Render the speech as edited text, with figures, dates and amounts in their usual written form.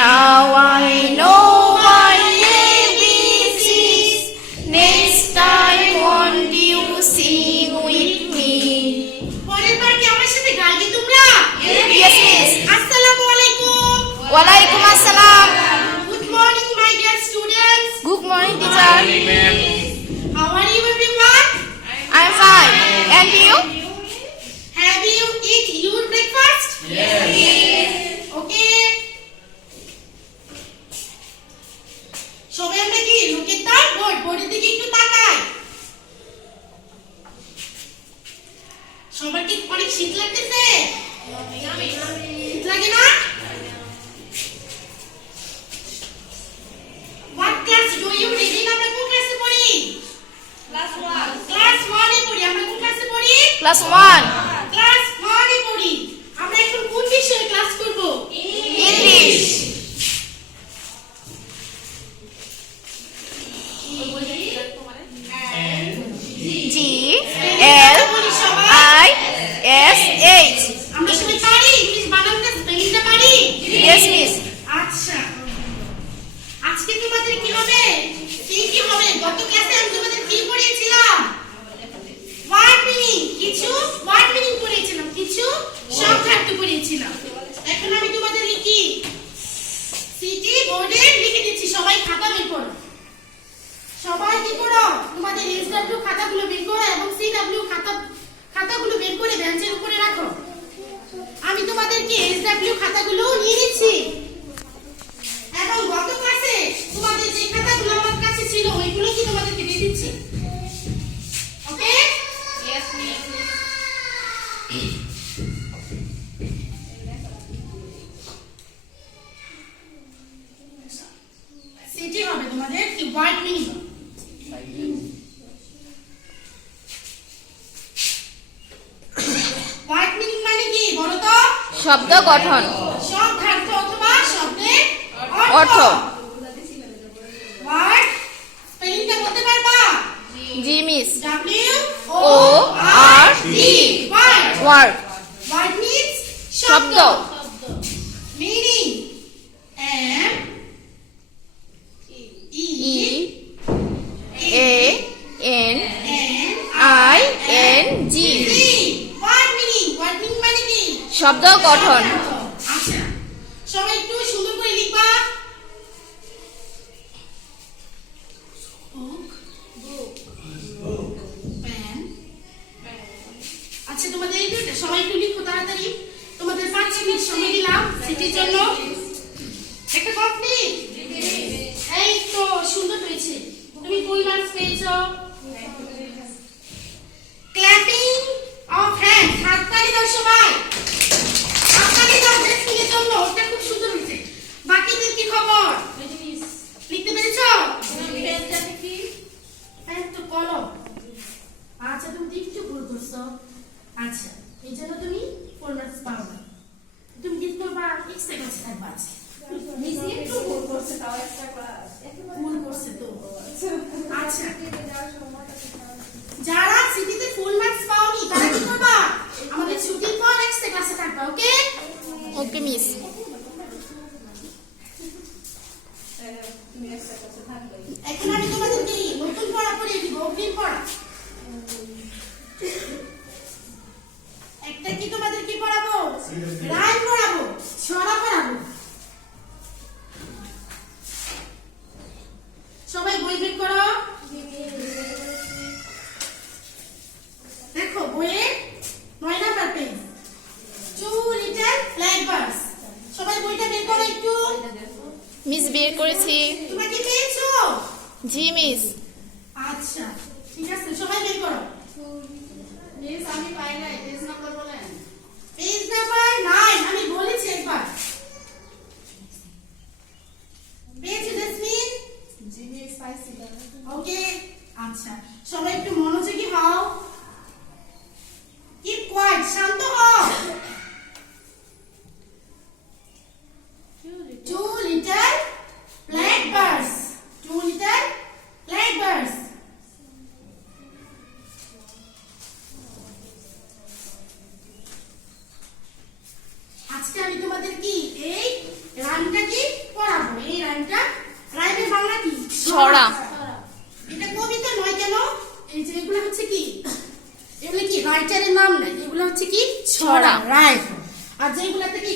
Now I know my ABCs. Next time won't you sing with me? পরের বার কি আমার সাথে গাইবে তোমরা? Yes, miss. আসসালামু আলাইকুম। Walaikum assalam. Good morning my dear students. Good morning, teacher. How are you everyone? I'm fine. And you? Have you eat your breakfast? Yes. Okay. সবাই আমরা কি লুকে তার বোর্ডের দিকে একটু তাকাই। সবার কি অনেক শীত লাগতেছে? শীত লাগে না? What class do you read in? আমরা কোন ক্লাসে পড়ি? Class 1. Class 1 এ পড়ি। আমরা কোন ক্লাসে পড়ি? Class 1. Class 1 এ পড়ি। আমরা এখন কোন বিষয়ে ক্লাস করব? English. G L I S H. আমরা সবাই পারি ইংলিশ বানানটা স্পেলিংটা পারি? Yes, miss. আচ্ছা আজকে তোমাদের কি হবে? কি হবে? গত ক্লাসে আমি তোমাদের কি পড়িয়েছিলাম? Word meaning. কিছু ওয়ার্ড মিনিং পড়িয়েছিলাম, কিছু সংখ্যার্থ পড়িয়েছিলাম। এখন আমি তোমাদের কি সিটি বোর্ডে লিখে দিচ্ছি, সবাই খাতা বের করো। সবাই কি করো? তোমাদের এসডব্লিউ খাতাগুলো বের করো এবং সিডব্লিউ খাতাগুলো বের করে বেঞ্চের উপরে রাখো। আমি তোমাদেরকে এসডব্লিউ খাতাগুলো নিয়ে নিচ্ছি এবং গত ক্লাসে তোমাদের যে খাতাগুলো আমার কাছে ছিল ওইগুলো কি তোমাদেরকে দিয়ে দিচ্ছি। ওকে? Yes, miss. সিটি হবে তোমাদের কি ওয়ার্ড মিনিং। ওয়ার্ড মিনিং মানে কি বলো তো? শব্দ গঠন। শব্দার্থ অথবা শব্দের অর্থ। ওয়ার্ড স্পেলিংটা বলতে পারবা? G miss. W O R D. Word. Word. Word means শব্দ। Meaning M E A N N I N G. Word meaning. Word meaning মানে কি? শব্দ গঠন। আচ্ছা সবাই একটু সুন্দর করে লিখবা। Book pen. আচ্ছা তোমাদের একটু সবাই একটু লিখো তাড়াতাড়ি। তোমাদের 5 মিনিট সময় দিলাম সিটির জন্য। একটা কমপ্লিট। এই তো সুন্দর হয়েছে। তুমি ফুল মার্কস পেয়েছো। Clapping of hand. হাততালি দাও সবাই। হাততালি দাও ড্রেসিংয়ের জন্য। ওটা খুব সুন্দর হয়েছে। বাকিদের কি খবর? লিখতে পেরেছো? পেন তো কলম। আচ্ছা তুমি একটু ভুল করছো। আচ্ছা এই জন্য তুমি 4 মার্কস পাও না। তুমি কি করবা? এক্সট্রা ক্লাস থাকবা আজকে। নিজে একটু ভুল করছে তাও একটা ক্লাস। ভুল করছে তো। আচ্ছা যারা সিটিতে ফুল মার্কস পাওনি তারা কি করবা? আমাদের ছুটির পর এক্সট্রা ক্লাসে থাকবা। ওকে? Okay, miss. এখন আমি তোমাদেরকে নতুন পড়া পড়িয়ে দিব, অগ্রিম পড়া। একটা কি তোমাদের কি পড়াবো? রাইম পড়াবো, ছড়া পড়াবো। সবাই বই বের করো। দেখো বইয়ে 9 নাম্বার পেজ। 2 লিটল ফ্ল্যাগবার্ডস। সবাই বইটা বের করো একটু। মিস বের করেছি। তোমরা কি পেয়েছো? জি মিস। আচ্ছা ঠিক আছে সবাই বের করো। মিস আমি পাই নাই, পেজ নাম্বার বলেন। পেজ নাম্বার 9 আমি বলেছি একবার। পেয়েছো জেসমিন? জি মিস পাইছি। ওকে আচ্ছা সবাই একটু মনোযোগী হও। ছড়া। এটা কবিতা নয় কেন? এই যে এগুলো হচ্ছে কি, এগুলো কি রাইটারের নাম নাই, এগুলো হচ্ছে কি ছড়া। রাইট। আর যেগুলাতে কি